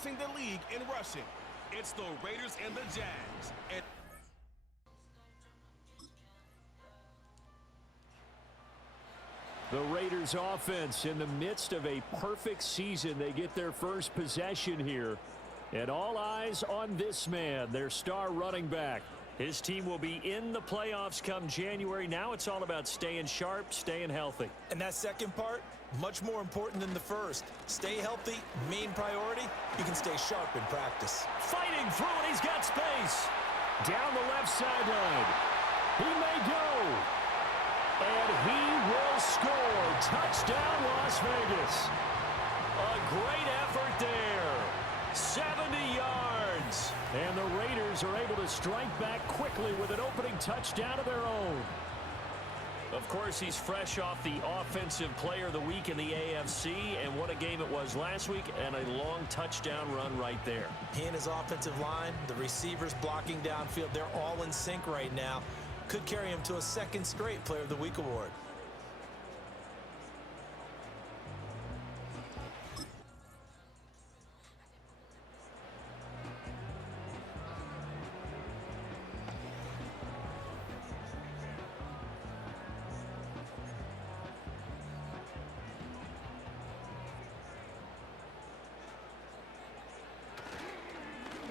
pacing the league in rushing. It's the Raiders and the Jags. And the Raiders offense in the midst of a perfect season. They get their first possession here. And all eyes on this man, their star running back. His team will be in the playoffs come January. Now it's all about staying sharp, staying healthy. And that second part, much more important than the first. Stay healthy, main priority. You can stay sharp in practice. Fighting through it, he's got space. Down the left sideline. He may go. And he will score. Touchdown, Las Vegas. A great effort there. 70 yards. And the Raiders are able to strike back quickly with an opening touchdown of their own. Of course, he's fresh off the Offensive Player of the Week in the AFC, and what a game it was last week, and a long touchdown run right there. He and his offensive line, the receivers blocking downfield, they're all in sync right now. Could carry him to a second straight Player of the Week award.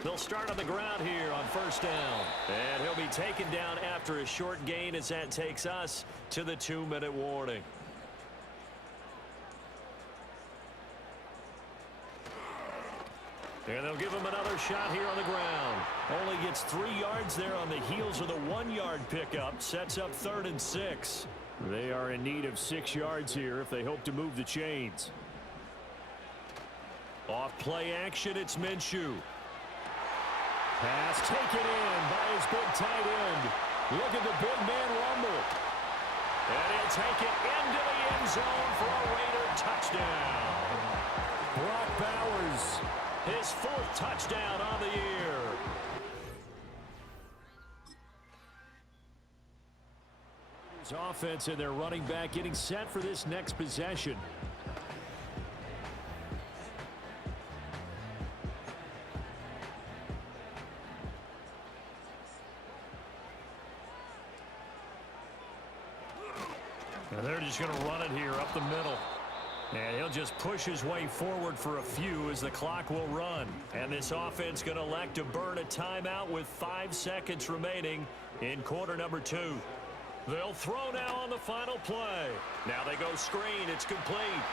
They'll start on the ground here on first down. And he'll be taken down after a short gain as that takes us to the 2-minute warning. And they'll give him another shot here on the ground. Only gets 3 yards there on the heels of the 1-yard pickup. Sets up 3rd and 6. They are in need of 6 yards here if they hope to move the chains. Off play action, it's Minshew. Pass taken in by his big tight end. Look at the big man rumble. And he'll take it into the end zone for a Raider touchdown. Brock Bowers, his 4th touchdown on the year. His offense and their running back getting set for this next possession. And they're just going to run it here up the middle. And he'll just push his way forward for a few as the clock will run. And this offense going to elect to burn a timeout with 5 seconds remaining in quarter number 2. They'll throw now on the final play. Now they go screen. It's complete.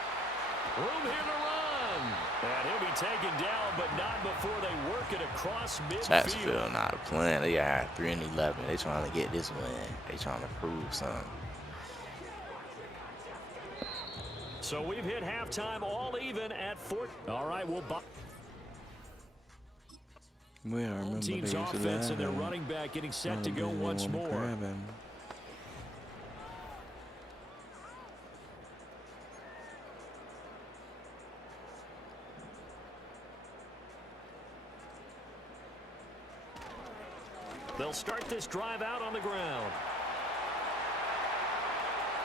Room here to run. And he'll be taken down, but not before they work it across midfield. Jacksonville not playing. They got 3-11. They trying to get this win. They trying to prove something. So we've hit halftime all even at 4. All right, we'll team's offense and their running back getting set to go once more. They'll start this drive out on the ground.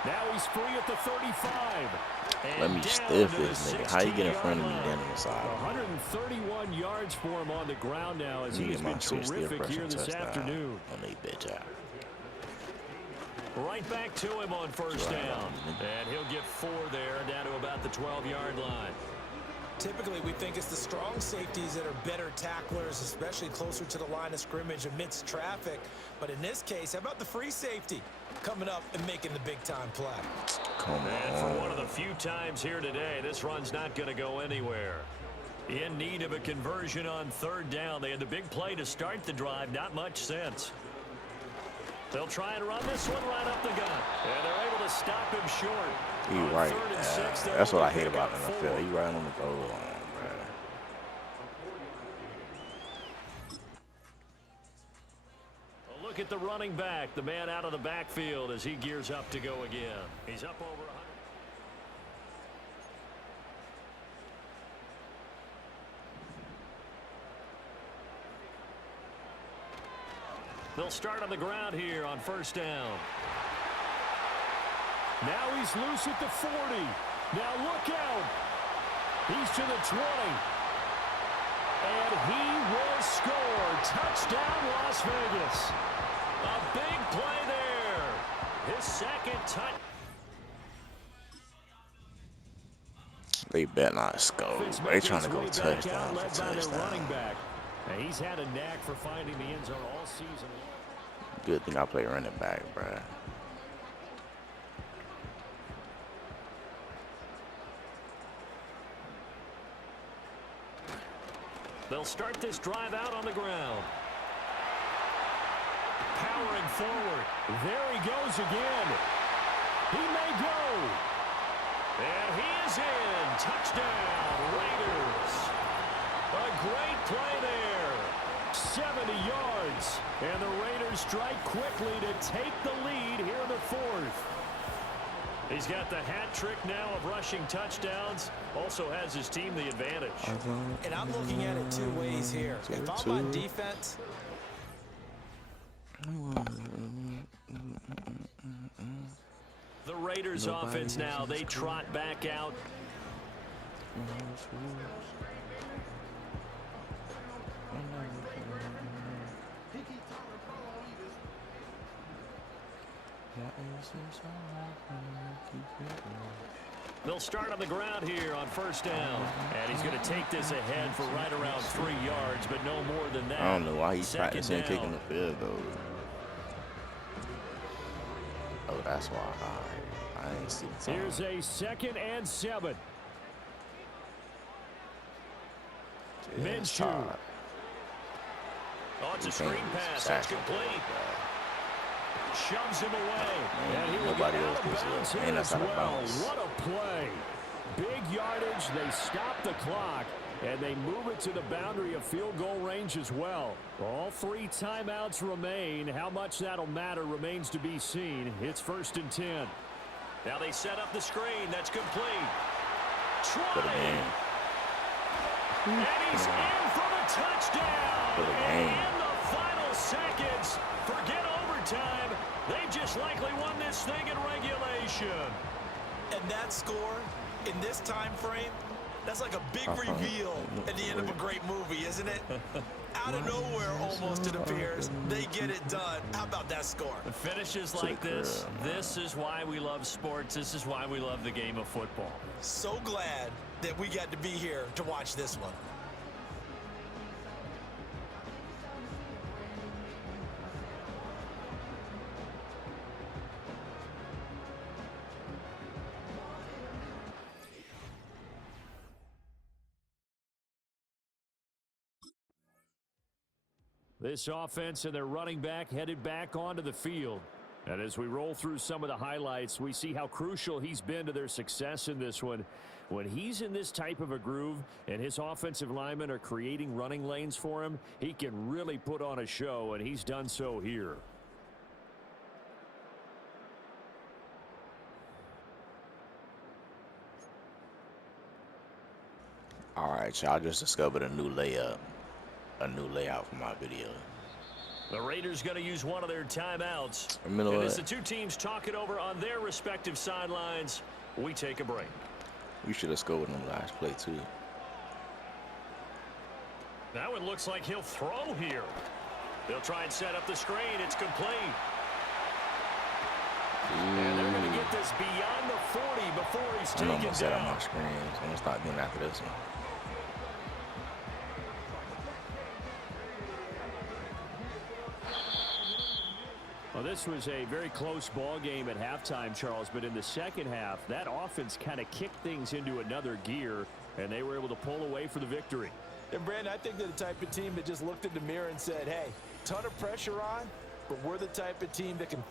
Now he's free at the 35. Let me stiff this nigga. How you get in front of me down on the side? 131 yards for him on the ground now as he's been terrific here this afternoon. On a bitch out. Right back to him on first down. And he'll get 4 there down to about the 12-yard line. Typically, we think it's the strong safeties that are better tacklers, especially closer to the line of scrimmage amidst traffic. But in this case, how about the free safety coming up and making the big-time play? Come on. And for one of the few times here today, this run's not going to go anywhere. In need of a conversion on 3rd down. They had the big play to start the drive. Not much sense. They'll try and run this one right up the gut. And they're able to stop him short. He right. That's what I hate about NFL. He right on the goal line, bro. A look at the running back, the man out of the backfield as he gears up to go again. He's up over 100. They'll start on the ground here on first down. Now he's loose at the 40. Now look out. He's to the 20. touchdown, Las Vegas. A big play there. His second touch. They better not score. They trying to go touchdown for touchdown. He's had a knack for finding the end zone all season. Good thing I play running back, bruh. They'll start this drive out on the ground. Powering forward. There he goes again. He may go. And he is in. Touchdown, Raiders. A great play there. 70 yards. And the Raiders strike quickly to take the lead here in the fourth. He's got the hat trick now of rushing touchdowns. Also has his team the advantage. And I'm looking at it two ways here. If I'm on defense, the Raiders offense now, they trot back out. They'll start on the ground here on first down. And he's going to take this ahead for right around 3 yards, but no more than that. I don't know why he's practicing kicking the field goal. Oh, that's why. I didn't see the time. Here's a 2nd and 7. Minshew. Oh, it's a screen pass. That's complete. Shoves him away. And he will Nobody get else out of gets bounds it. here And that's as out of well. bounds. What a play. Big yardage. They stop the clock. And they move it to the boundary of field goal range as well. All 3 timeouts remain. How much that'll matter remains to be seen. It's 1st and 10. Now they set up the screen. That's complete. 20. And he's in for the touchdown. And in the final seconds, forget overtime. They just likely won this thing in regulation. and that score in this time frame, that's like a big reveal at the end of a great movie, isn't it? Out of nowhere, almost, it appears. They get it done. How about that score? Finishes like this. This is why we love sports. This is why we love the game of football. So glad that we got to be here to watch this one. This offense and their running back headed back onto the field. And as we roll through some of the highlights, we see how crucial he's been to their success in this one. When he's in this type of a groove and his offensive linemen are creating running lanes for him, he can really put on a show, and he's done so here. All right, y'all just discovered a new layout for my video. The Raiders going to use one of their timeouts. And as the two teams talk it over on their respective sidelines, we take a break. We should have scored on the last play, too. Now it looks like he'll throw here. They'll try and set up the screen. It's complete. And they're going to get this beyond the 40 before he's taken down. I'm almost set on my screen. So I'm going to start getting after this one. Well, this was a very close ball game at halftime, Charles, but in the second half, that offense kind of kicked things into another gear, and they were able to pull away for the victory. And, Brandon, I think they're the type of team that just looked in the mirror and said, hey, ton of pressure on, but we're the type of team that can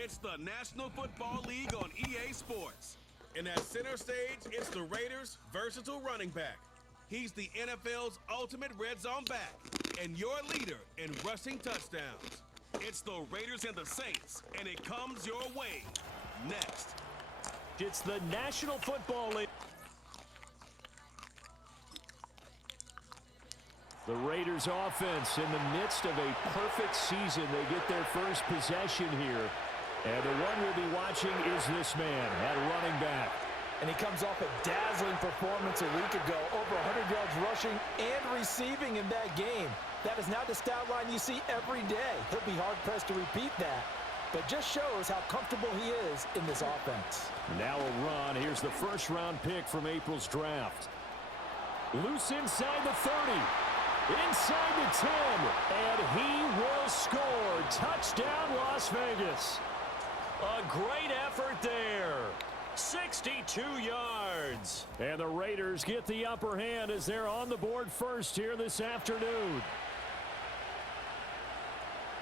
It's the National Football League on EA Sports. And at center stage, it's the Raiders' versatile running back. He's the NFL's ultimate red zone back and your leader in rushing touchdowns. It's the Raiders and the Saints, and it comes your way next. It's the National Football League. The Raiders offense in the midst of a perfect season. They get their first possession here. And the one we'll be watching is this man at running back. And he comes off a dazzling performance a week ago. Over 100 yards rushing and receiving in that game. That is not the stat line you see every day. He'll be hard-pressed to repeat that. But just shows how comfortable he is in this offense. Now a run. Here's the first-round pick from April's draft. Loose inside the 30. Inside the 10, and he will score. Touchdown, Las Vegas. A great effort there. 62 yards. And the Raiders get the upper hand as they're on the board first here this afternoon.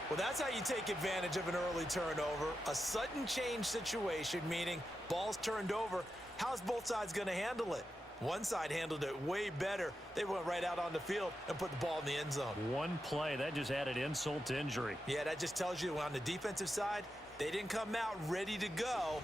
Well, that's how you take advantage of an early turnover. A sudden change situation, meaning ball's turned over. How's both sides going to handle it? One side handled it way better. They went right out on the field and put the ball in the end zone. One play, that just added insult to injury. Yeah, that just tells you on the defensive side, they didn't come out ready to go.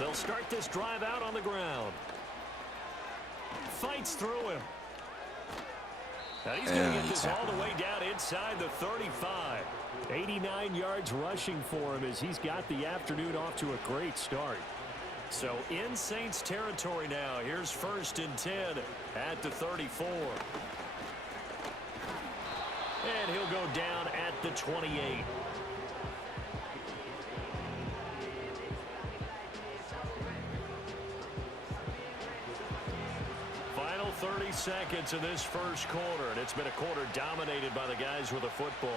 They'll start this drive out on the ground. Fights through him. Now he's going to get this all the way down inside the 35. 89 yards rushing for him as he's got the afternoon off to a great start. So in Saints territory now. Here's 1st and 10 at the 34. And he'll go down at the 28. Final 30 seconds of this first quarter, and it's been a quarter dominated by the guys with the football.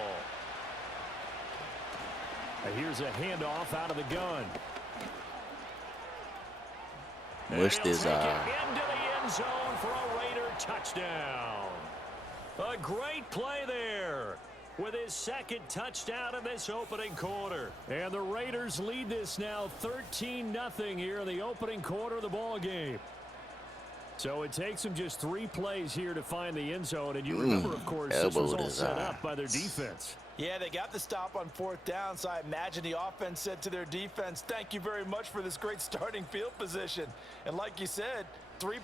And here's a handoff out of the gun. Wish this into the end zone for a Raider touchdown. A great play there with his second touchdown in this opening quarter. And the Raiders lead this now 13-0 here in the opening quarter of the ball game. So it takes them just 3 plays here to find the end zone. And you remember, of course, this was all set up by their defense. Yeah, they got the stop on 4th down, so I imagine the offense said to their defense, thank you very much for this great starting field position. And like you said, 3...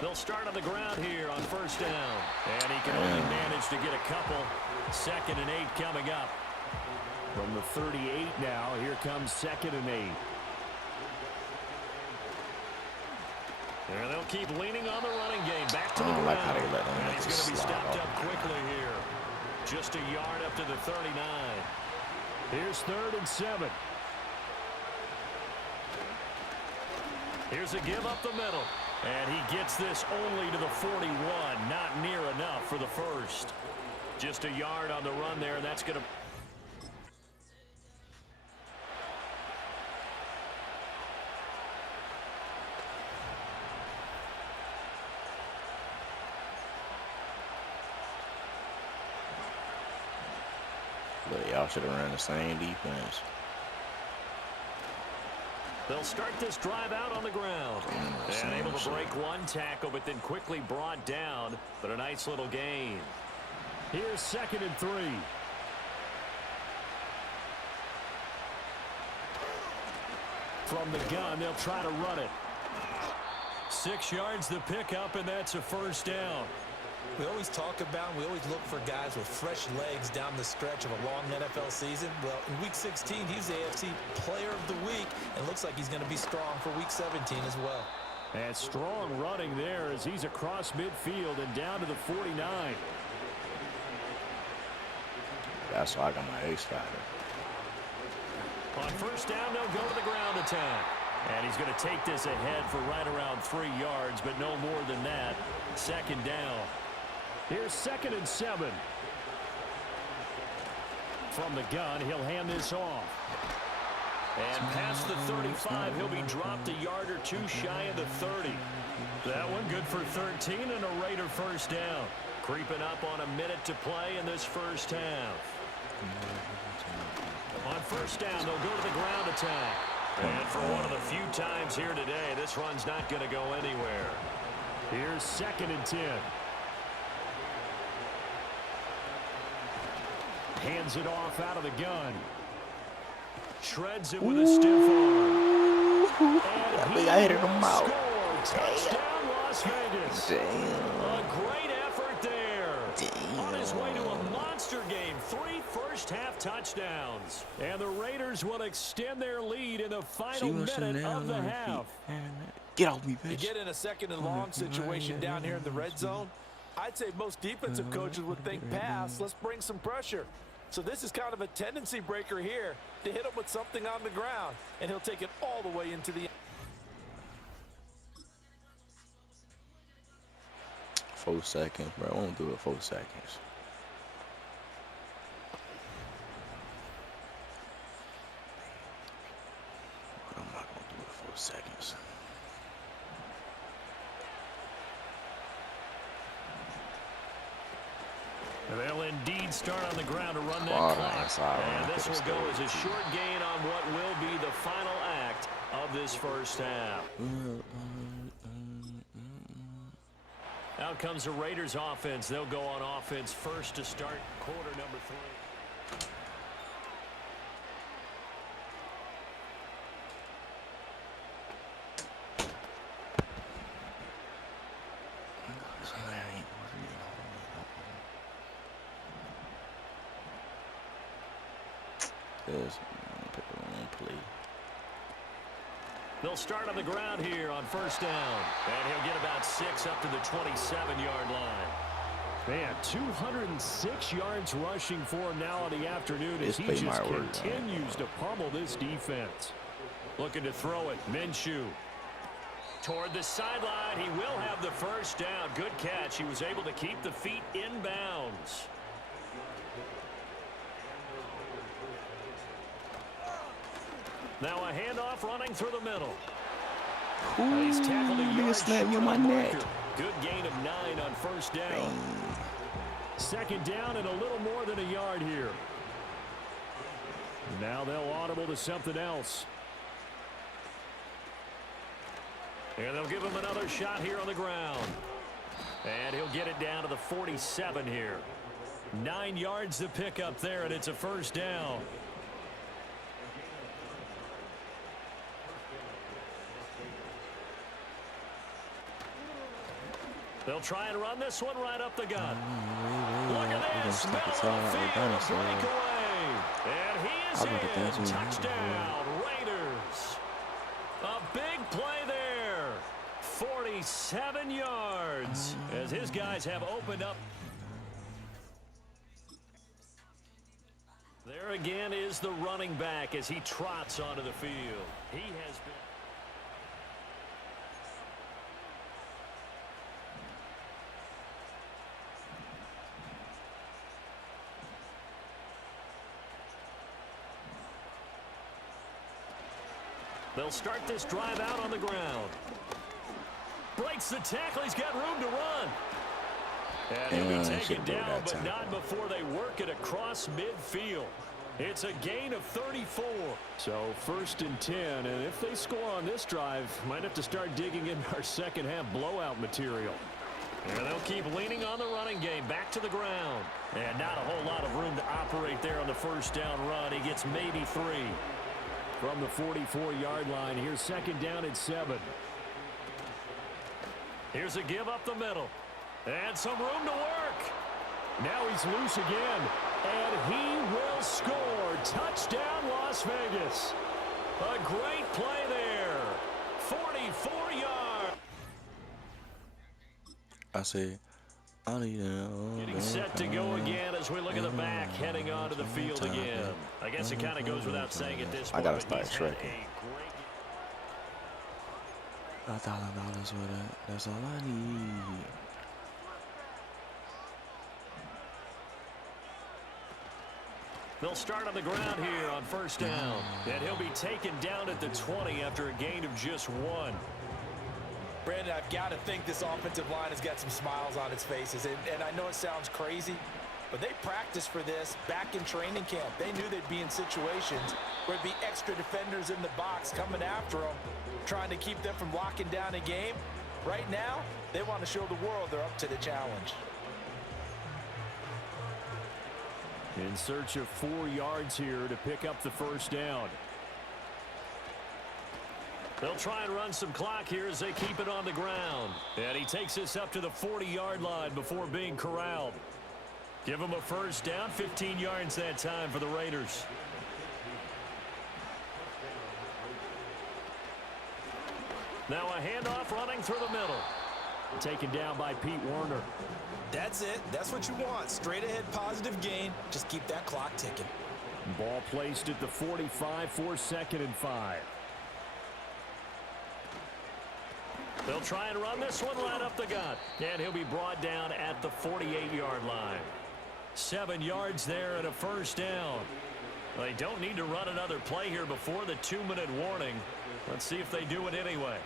They'll start on the ground here on 1st down. And he can only manage to get a couple. 2nd and 8 coming up. From the 38 now, here comes 2nd and 8. And they'll keep leaning on the running game. Back to the ground. And he's going to be stopped up quickly here. Just a yard up to the 39. Here's 3rd and 7. Here's a give up the middle. And he gets this only to the 41. Not near enough for the first. Just a yard on the run there, and that's going to... But y'all should have run the same defense. They'll start this drive out on the ground. And able to break one tackle, but then quickly brought down. But a nice little gain. Here's 2nd and 3. From the gun, they'll try to run it. 6 yards the pickup, and that's a 1st down. We always talk about, we always look for guys with fresh legs down the stretch of a long NFL season. Well, in Week 16, he's the AFC Player of the Week, and looks like he's going to be strong for Week 17 as well. And strong running there as he's across midfield and down to the 49. That's why I got my ace fighter. On first down, they'll go to the ground attack. And he's going to take this ahead for right around 3 yards, but no more than that. Second down. Here's 2nd and 7. From the gun, he'll hand this off. And past the 35, he'll be dropped a yard or 2 shy of the 30. That one good for 13 and a Raider first down. Creeping up on a minute to play in this first half. On first down, they'll go to the ground attack. And for one of the few times here today, this run's not going to go anywhere. Here's 2nd and 10. Hands it off out of the gun. Shreds it with a stiff arm. I think I hit him out. Touchdown, Las Vegas. Damn. A great effort there. Damn. On his way to a monster game. 3 first-half touchdowns. And the Raiders will extend their lead in the final minute of the half. Get off me, bitch. You get in a 2nd and long situation down here in the red zone, I'd say most defensive coaches would think pass. Let's bring some pressure. So this is kind of a tendency breaker here to hit him with something on the ground, and he'll take it all the way into the 4 seconds, bro. I won't do it 4 seconds. I'm not gonna do it 4 seconds. They'll indeed start on the ground to run that Oh, clock. And this will go as a short gain on what will be the final act of this first half. Out comes the Raiders offense. They'll go on offense first to start quarter number 3. They'll start on the ground here on first down. And he'll get about 6 up to the 27-yard line. Man, 206 yards rushing for him now in the afternoon as he just continues to pummel this defense. Looking to throw it. Minshew. Toward the sideline. He will have the first down. Good catch. He was able to keep the feet in bounds. Now a handoff running through the middle. He's tackled a yard short of the marker. Good gain of 9 on first down. Second down and a little more than a yard here. Now they'll audible to something else. And they'll give him another shot here on the ground. And he'll get it down to the 47 here. 9 yards to pick up there, and it's a first down. They'll try and run this one right up the gut. Look at this. Middle of the field, breakaway. And he is in. Touchdown, Raiders. A big play there. 47 yards as his guys have opened up. There again is the running back as he trots onto the field. He has been. They'll start this drive out on the ground. Breaks the tackle. He's got room to run. And he'll be taken down, but not before they work it across midfield. It's a gain of 34. So 1st and 10, and if they score on this drive, might have to start digging in our second half blowout material. And they'll keep leaning on the running game. Back to the ground. And not a whole lot of room to operate there on the first down run. He gets maybe 3. From the 44-yard line, here's second down at 7. Here's a give up the middle. And some room to work. Now he's loose again. And he will score. Touchdown, Las Vegas. A great play there. 44 yards. I said, I need Getting set to go again as we look at the back, heading onto the field again. I guess it kind of goes without saying at this point. I gotta start he's had shrinking. $1,000 with it. That's all I need. They'll start on the ground here on first down. And he'll be taken down at the 20 after a gain of just 1. Brandon, I've got to think this offensive line has got some smiles on its faces. And I know it sounds crazy, but they practiced for this back in training camp. They knew they'd be in situations where there'd be extra defenders in the box coming after them, trying to keep them from locking down a game. Right now, they want to show the world they're up to the challenge. In search of 4 yards here to pick up the first down. They'll try and run some clock here as they keep it on the ground. And he takes this up to the 40-yard line before being corralled. Give him a first down, 15 yards that time for the Raiders. Now a handoff running through the middle. Taken down by Pete Werner. That's it. That's what you want. Straight ahead positive gain. Just keep that clock ticking. Ball placed at the 45 for 2nd and 5. They'll try and run this one right up the gut. And he'll be brought down at the 48-yard line. 7 yards there and a first down. They don't need to run another play here before the 2-minute warning. Let's see if they do it anyway.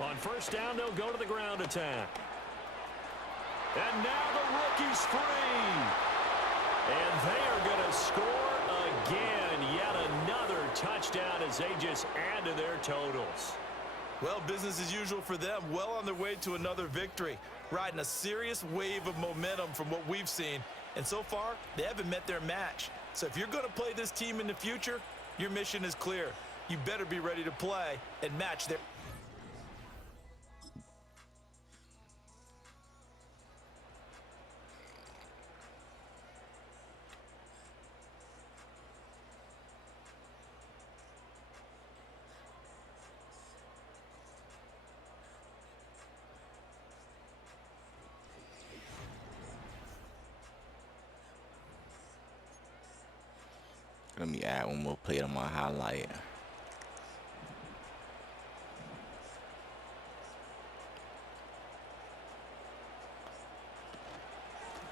On first down, they'll go to the ground attack. And now the rookie's free. And they are going to score again. Yet another touchdown as they just add to their totals. Well, business as usual for them. Well on their way to another victory. Riding a serious wave of momentum from what we've seen. And so far, they haven't met their match. So if you're going to play this team in the future, your mission is clear. You better be ready to play and match their... Let me add one more play to my highlight.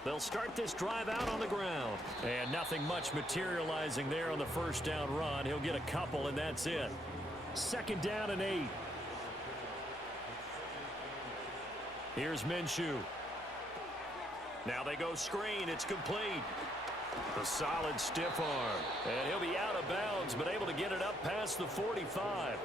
They'll start this drive out on the ground. And nothing much materializing there on the first down run. He'll get a couple, and that's it. 2nd down and 8. Here's Minshew. Now they go screen. It's complete. A solid stiff arm. And he'll be out of bounds, but able to get it up past the 45.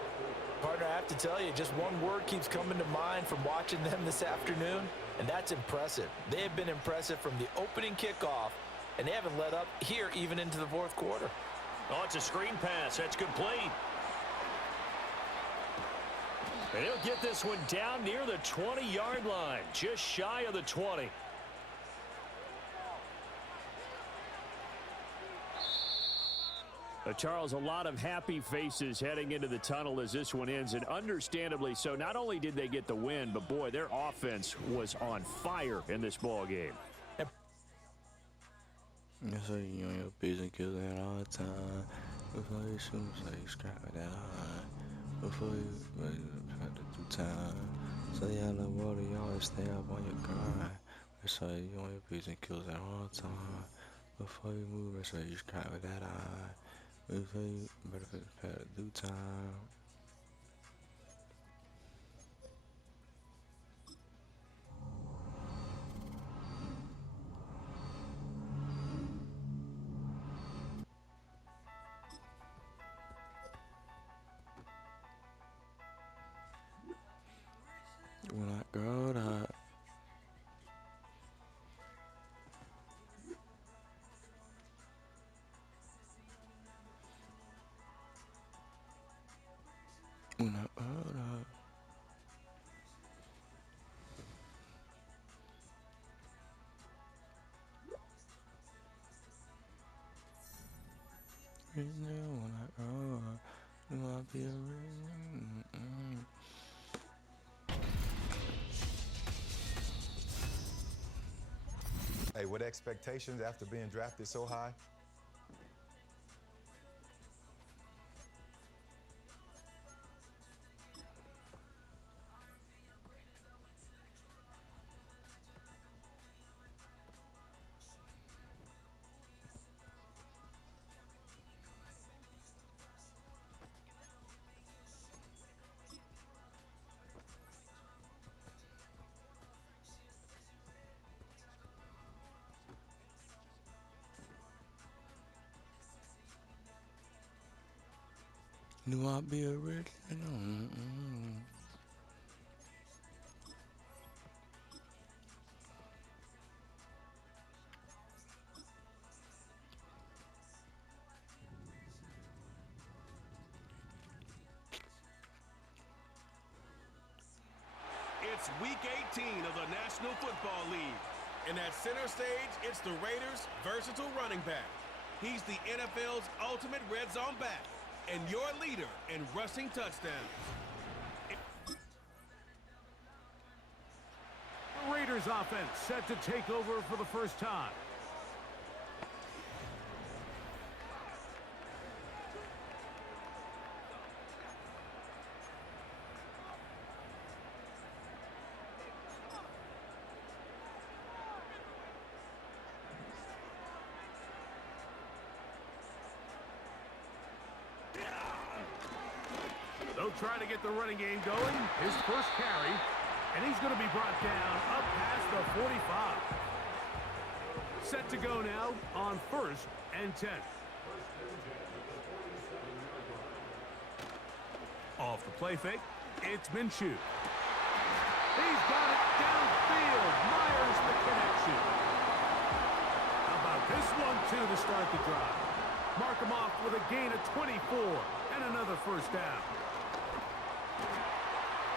Partner, I have to tell you, just one word keeps coming to mind from watching them this afternoon, and that's impressive. They have been impressive from the opening kickoff, and they haven't let up here even into the 4th quarter. Oh, it's a screen pass. That's complete. And he'll get this one down near the 20-yard line, just shy of the 20. Charles, a lot of happy faces heading into the tunnel as this one ends, and understandably so. Not only did they get the win, but boy, their offense was on fire in this ball game. Yes, sir, you on your P's and Q's at all the time. Before you shoot, say you scrap it that hard. Before you have to do time. So y'all the water, you always stay up on your grind. Yes, sir, you on your P's and Q's at all the time. Before you move, yes, sir, you scrap it that hard. Before you better prepare to do time. When I grow up, when I grow up, when I grow up, will I be a Hey, with expectations after being drafted so high, Knew I'd be a rich It's Week 18 of the National Football League. And at center stage, it's the Raiders' versatile running back. He's the NFL's ultimate red zone back and your leader in rushing touchdowns. The Raiders offense set to take over for the first time. They'll try to get the running game going. His first carry, and he's going to be brought down up past the 45. Set to go now on 1st and 10. Off the play fake, it's Minshew. He's got it downfield. Myers the connection. How about this one, too, to start the drive? Mark him off with a gain of 24 and another first down.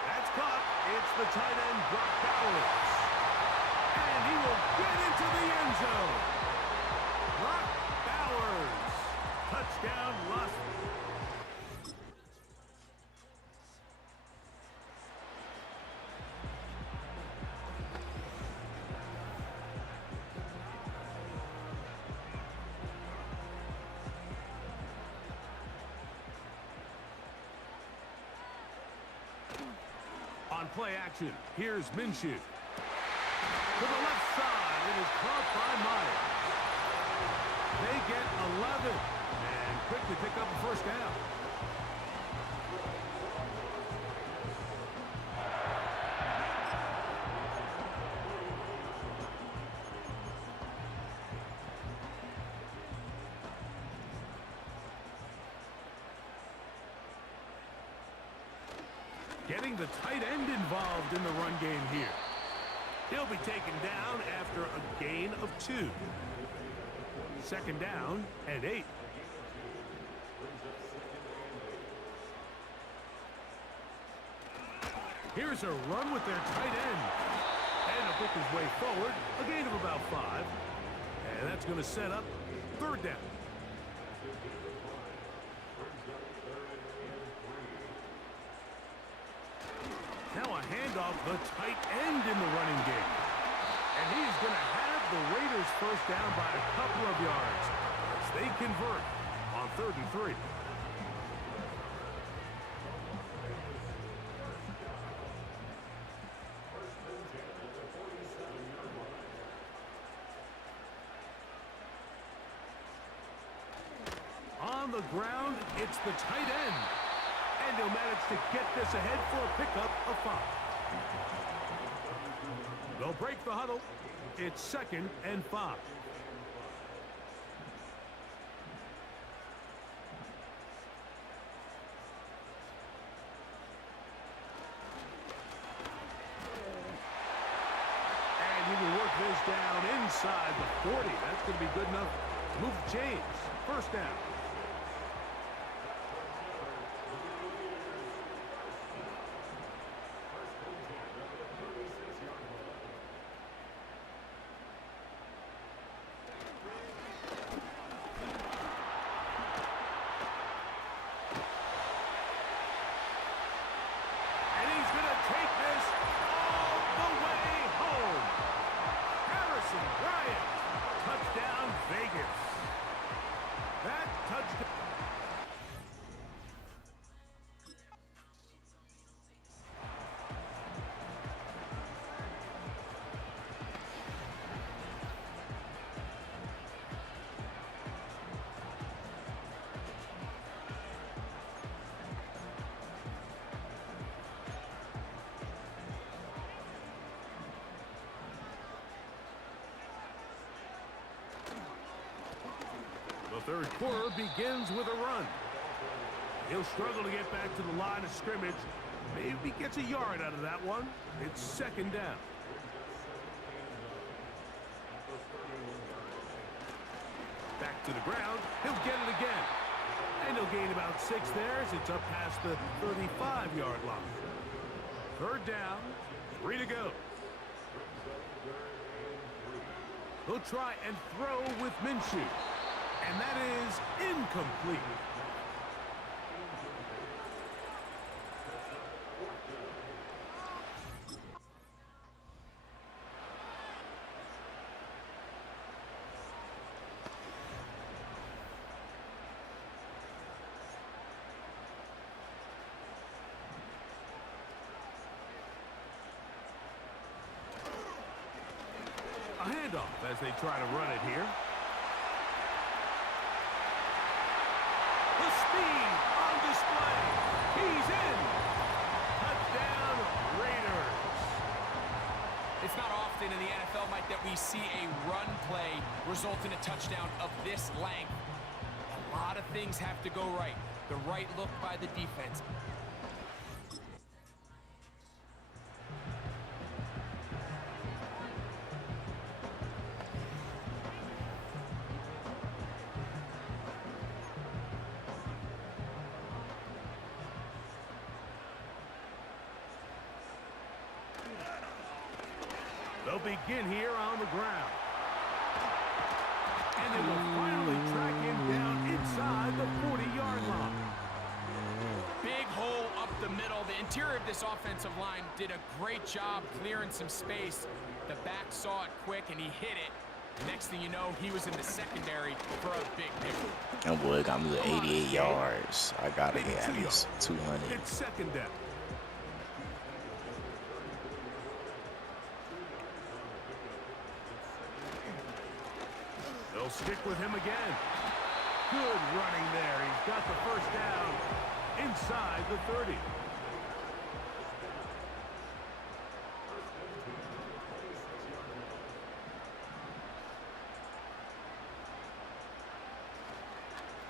That's caught. It's the tight end, Brock Bowers. And he will get into the end zone. Brock Bowers. Touchdown, Las Vegas. On play action, here's Minshew. To the left side, it is caught by Myers. They get 11 and quickly pick up a first down. Getting the tight end involved in the run game here. He'll be taken down after a gain of 2. Second down and 8. Here's a run with their tight end. And a book his way forward. A gain of about 5. And that's going to set up 3rd down. Now a handoff, the tight end in the running game. And he's going to have the Raiders first down by a couple of yards as they convert on 3rd and 3. On the ground, it's the tight end. And he'll manage to get this ahead for a pickup of 5. They'll break the huddle. It's 2nd and 5. And he will work this down inside the 40. That's going to be good enough to move the chains. First down. Bryant third quarter begins with a run. He'll struggle to get back to the line of scrimmage. Maybe gets a yard out of that one. It's second down. Back to the ground. He'll get it again. And he'll gain about 6 there as it's up past the 35-yard line. Third down, 3 to go. He'll try and throw with Minshew. And that is incomplete. A handoff as they try to run it here. The speed on display. He's in. Touchdown, Raiders. It's not often in the NFL, Mike, that we see a run play result in a touchdown of this length. A lot of things have to go right. The right look by the defense. They'll begin here on the ground. And they will finally track him down inside the 40-yard line. Big hole up the middle. The interior of this offensive line did a great job clearing some space. The back saw it quick, and he hit it. Next thing you know, he was in the secondary for a big pickup. That boy got me to 88 yards. I gotta get at least 200. It's second down. They'll stick with him again. Good running there. He's got the first down inside the 30.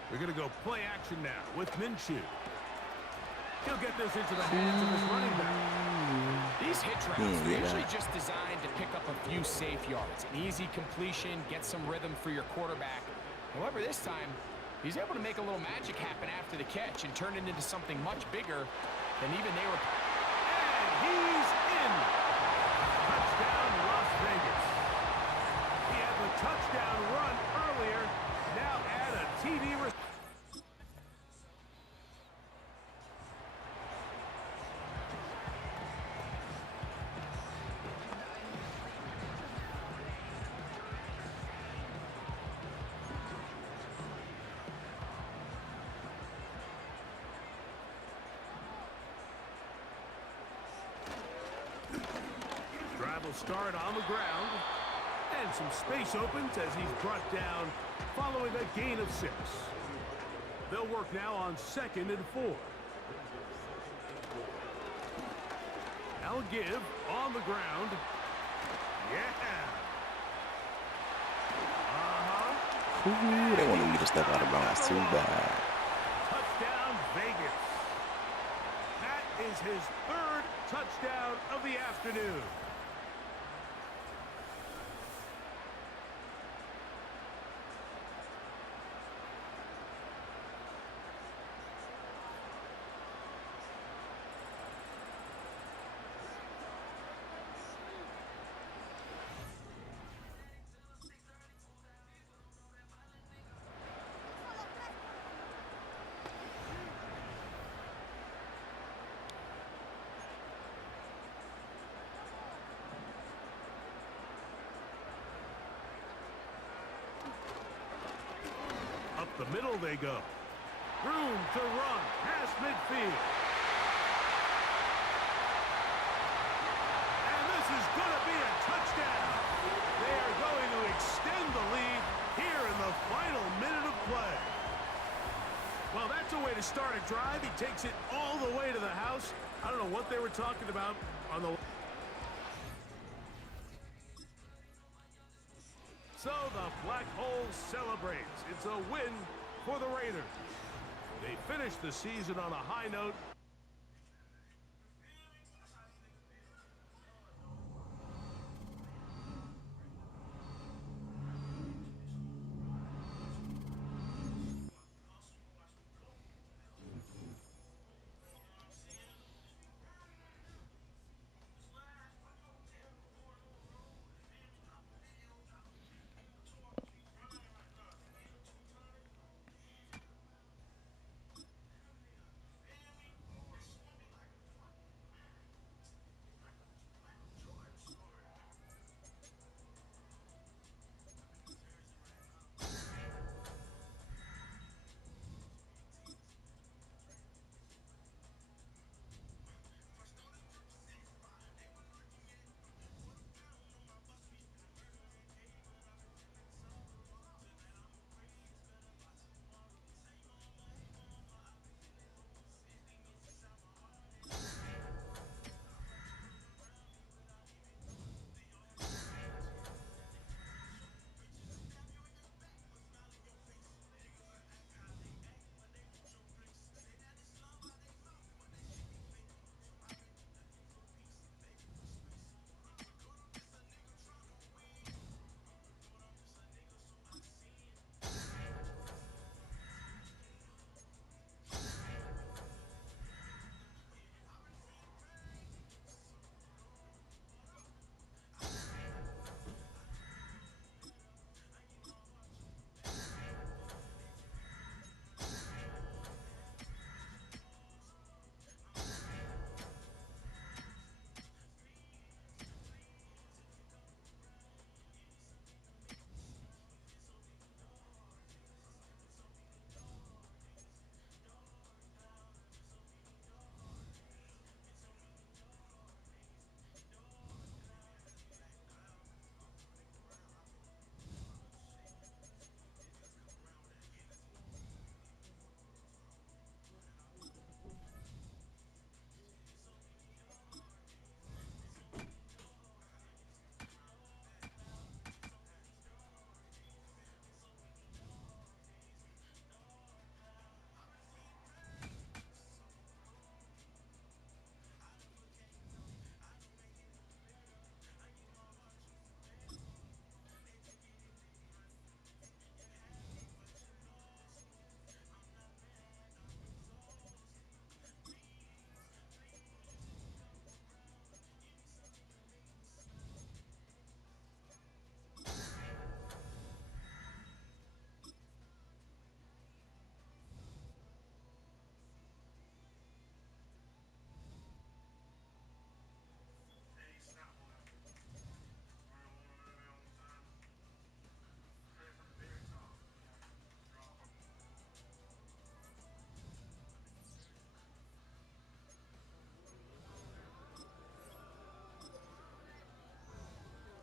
They're going to go play action now with Minshew. He'll get this into the hands of his running back. These hitch routes are usually just designed to pick up a few safe yards. An easy completion, get some rhythm for your quarterback. However, this time, he's able to make a little magic happen after the catch and turn it into something much bigger than even they were. And he's in. Touchdown, Las Vegas. He had the touchdown run earlier. Now add a TD reception. Will start on the ground, and some space opens as he's brought down following a gain of 6. They'll work now on 2nd and 4. Now give on the ground. Yeah. Ooh, they wanted me to step out of bounds too bad. Touchdown, Vegas. That is his 3rd touchdown of the afternoon. The middle they go. Room to run past midfield. And this is going to be a touchdown. They are going to extend the lead here in the final minute of play. Well, that's a way to start a drive. He takes it all the way to the house. I don't know what they were talking about on the So the Black Hole celebrates. It's a win for the Raiders. They finished the season on a high note.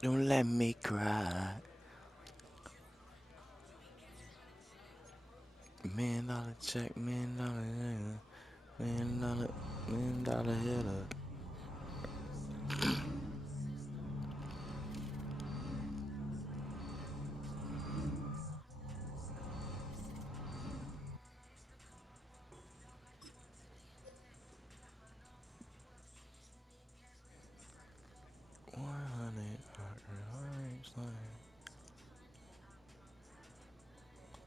Don't let me cry. $1,000,000 check, $1,000,000 hitter. $100,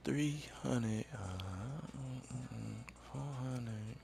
300, 400.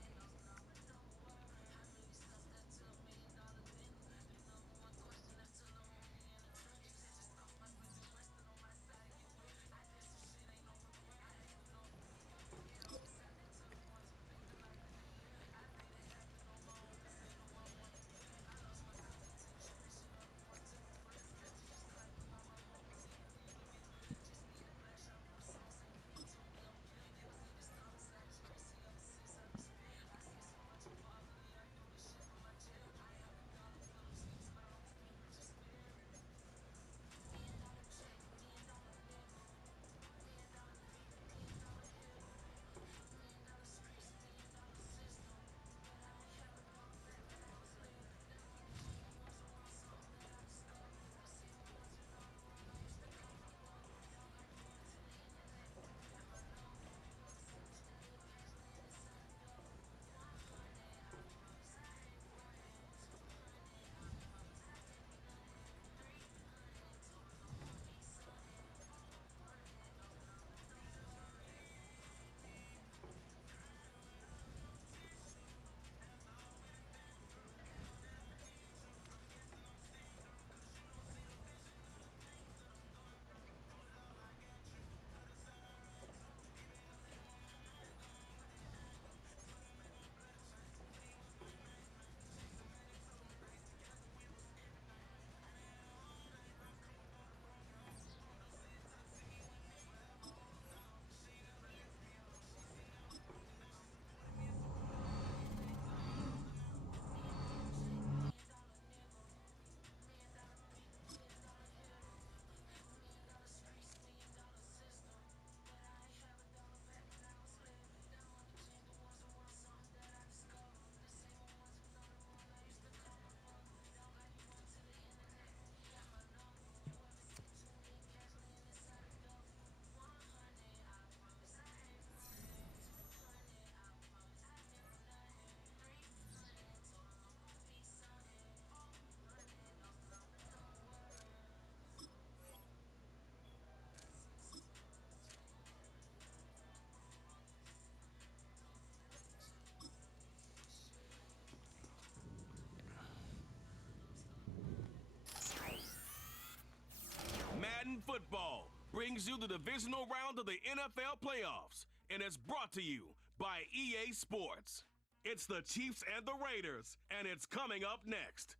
Football brings you the divisional round of the NFL playoffs, and it's brought to you by EA Sports. It's the Chiefs and the Raiders, and it's coming up next.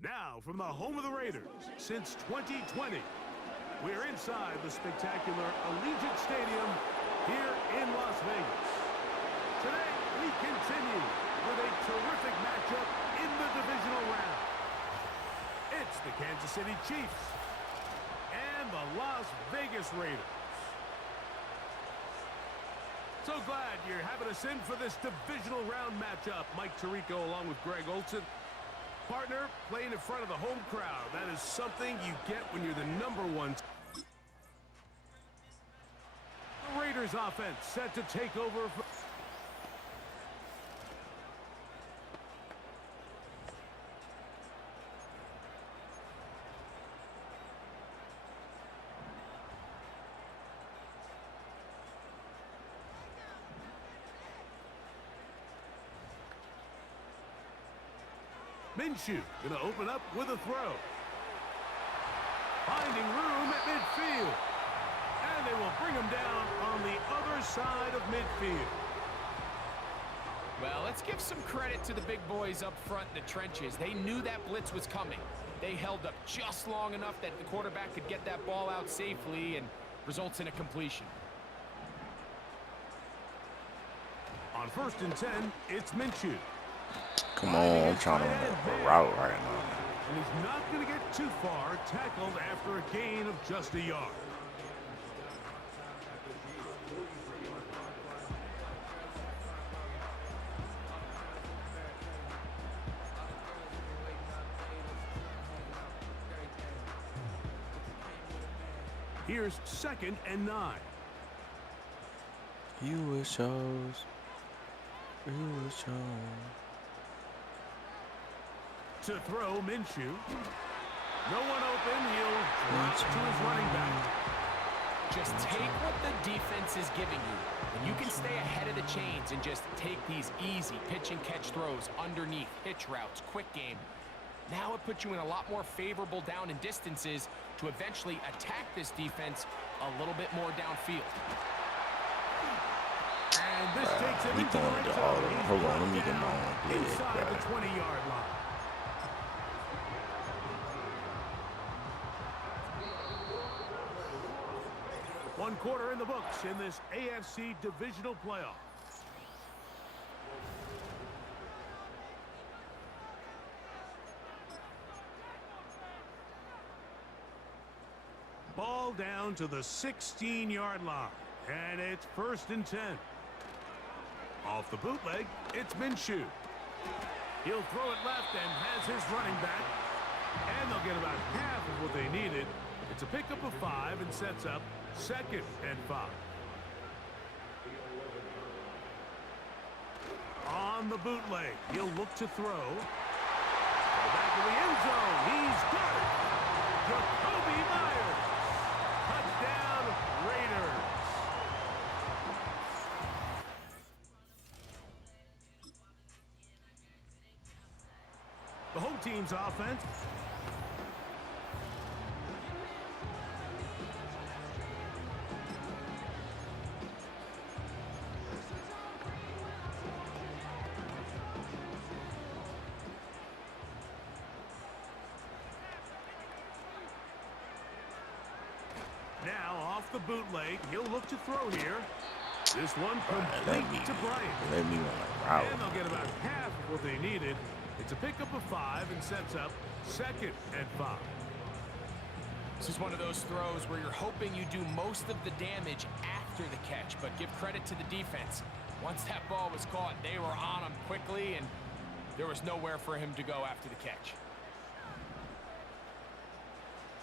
Now, from the home of the Raiders since 2020, we're inside the spectacular Allegiant Stadium here in Las Vegas. Today, we continue with a terrific matchup in the divisional round. It's the Kansas City Chiefs and the Las Vegas Raiders. So glad you're having us in for this divisional round matchup. Mike Tirico along with Greg Olson. Partner, playing in front of the home crowd. That is something you get when you're the #1. The Raiders offense set to take over. Minshew going to open up with a throw. Finding room at midfield. And they will bring him down on the other side of midfield. Well, let's give some credit to the big boys up front in the trenches. They knew that blitz was coming. They held up just long enough that the quarterback could get that ball out safely and results in a completion. On 1st and 10, it's Minshew. Come on, I'm trying to run a route right now. And he's not going to get too far, tackled after a gain of just a yard. Here's 2nd and 9. You were chose. You were chose. To throw, Minshew. No one open. He'll drop to his running back. Just take what the defense is giving you. And you can stay ahead of the chains and just take these easy pitch and catch throws underneath, hitch routes, quick game. Now it puts you in a lot more favorable down and distances to eventually attack this defense a little bit more downfield. And this takes him into the red zone. Hold on, let me get my own play. Inside the 20-yard line. One quarter in the books in this AFC divisional playoff. Ball down to the 16-yard line. And it's 1st and 10. Off the bootleg, it's Minshew. He'll throw it left and has his running back. And they'll get about half of what they needed. It's a pickup of 5 and sets up 2nd and 5. On the bootleg, he'll look to throw. To the back of the end zone, he's got it. Jacoby Myers. Touchdown, Raiders. The home team's offense. Now off the bootleg, he'll look to throw here. This one complete to Bryant. Let me run a route. And they'll get about half of what they needed. It's a pickup of 5 and sets up 2nd and 5. This is one of those throws where you're hoping you do most of the damage after the catch, but give credit to the defense. Once that ball was caught, they were on him quickly, and there was nowhere for him to go after the catch.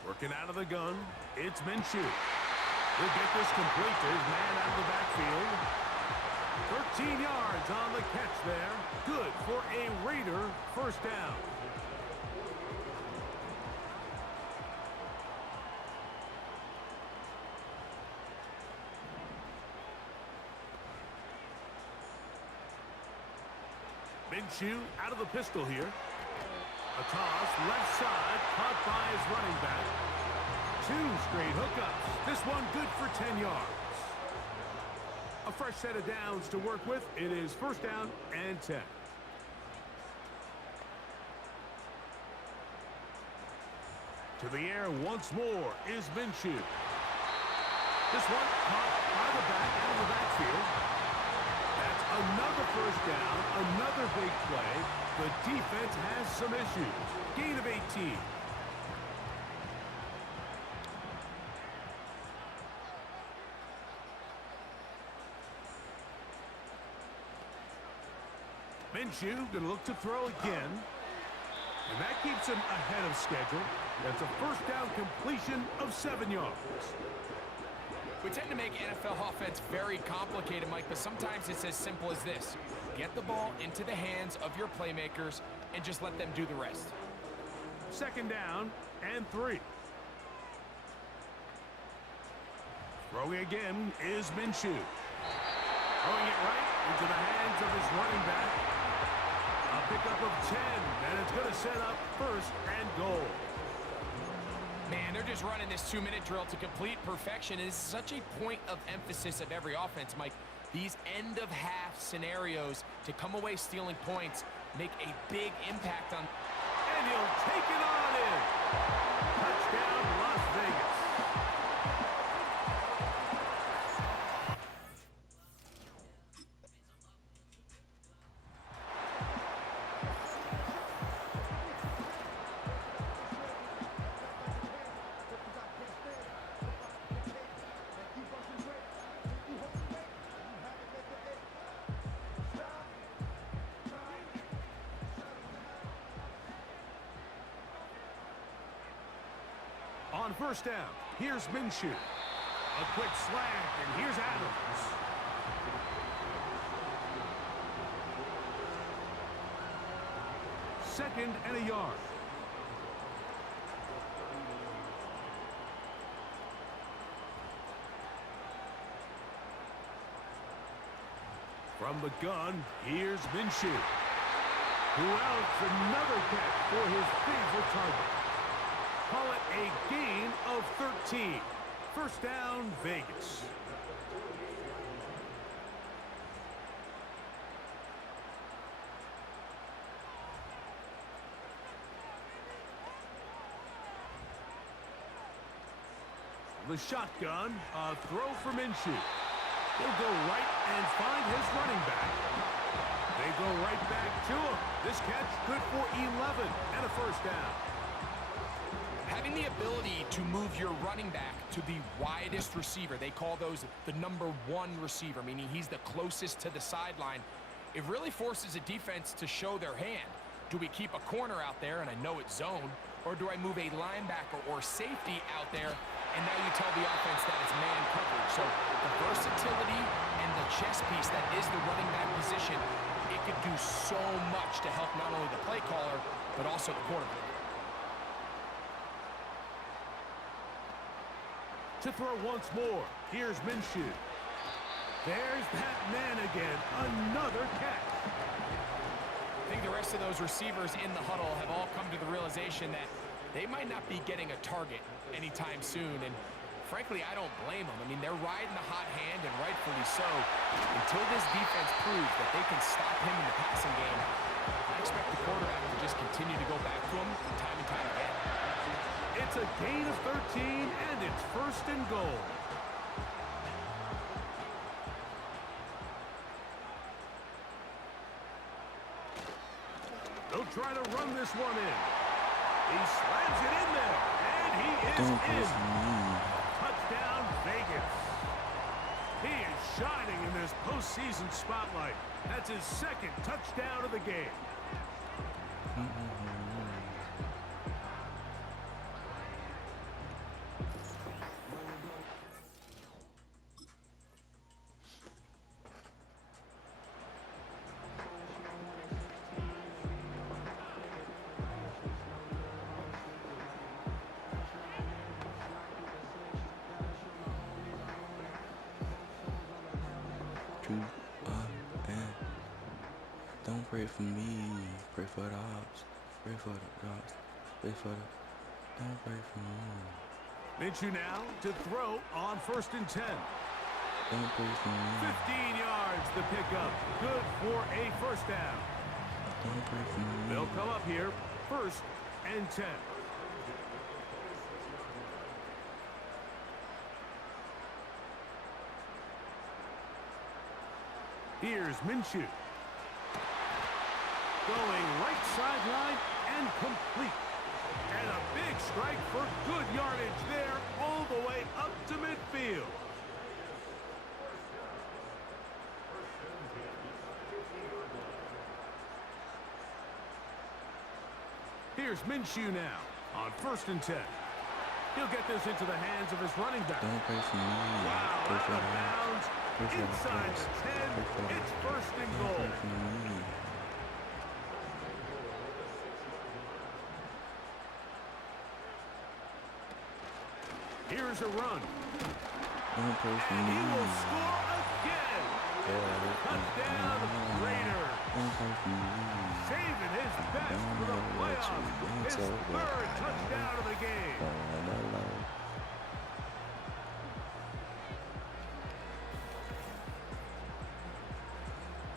Working out of the gun, it's Minshew. He'll get this complete to his man out of the backfield. 13 yards on the catch there. Good for a Raider first down. Minshew out of the pistol here. A toss left side, caught by his running back. 2 straight hookups. This one good for 10 yards. A fresh set of downs to work with. It is first down and 10. To the air once more is Minshew. This one caught by the back out of the backfield. That's another first down, another big play. The defense has some issues. Gain of 18. Minshew going to look to throw again. And that keeps him ahead of schedule. That's a first down completion of 7 yards. We tend to make NFL offense very complicated, Mike, but sometimes it's as simple as this. Get the ball into the hands of your playmakers and just let them do the rest. Second down and 3. Throwing again is Minshew. Throwing it right into the hands of his running back. A pickup of 10, and it's going to set up first and goal. Man, they're just running this 2-minute drill to complete perfection. It is such a point of emphasis of every offense, Mike. These end-of-half scenarios to come away stealing points make a big impact on... And he'll take it on in. Touchdown, Las Vegas. On first down, here's Minshew. A quick slant, and here's Adams. Second and a yard. From the gun, here's Minshew. Who else? Another catch for his favorite target. Call it a gain of 13. First down, Vegas. The shotgun, a throw for Minshew. He'll go right and find his running back. They go right back to him. This catch good for 11 and a first down. Having the ability to move your running back to the widest receiver, they call those the #1 receiver, meaning he's the closest to the sideline. It really forces a defense to show their hand. Do we keep a corner out there, and I know it's zone, or do I move a linebacker or safety out there, and now you tell the offense that it's man coverage? So the versatility and the chess piece that is the running back position, it could do so much to help not only the play caller, but also the quarterback. To throw once more, here's Minshew. There's that man again, another catch. I think the rest of those receivers in the huddle have all come to the realization that they might not be getting a target anytime soon, and frankly, I don't blame them. I mean, they're riding the hot hand, and rightfully so, until this defense proves that they can stop him in the passing game. I expect the quarterback to just continue to go back to him time and time again. It's a gain of 13, and it's first and goal. They'll try to run this one in. He slams it in there, and he is in. Touchdown, Vegas. He is shining in this postseason spotlight. That's his second touchdown of the game. Don't pray for me, pray for the ops, pray for the ops, pray for the Don't pray for me. Minshew now to throw on 1st and 10. Don't pray for me. 15 yards the pickup. Good for a first down. Don't pray for me. They'll come up here 1st and 10. Here's Minshew. Going right sideline and complete. And a big strike for good yardage there all the way up to midfield. Here's Minshew now on 1st and 10. He'll get this into the hands of his running back. Don't pray for me. Wow, Pray out for of me. bounds. Pray for Inside us. the 10. Pray for us. It's 1st and Don't goal. pray for me. Here's a run. Don't pray for And me. he will score again. Touchdown, Raiders. Don't pray for me. Saving his best for the playoffs. His 3rd touchdown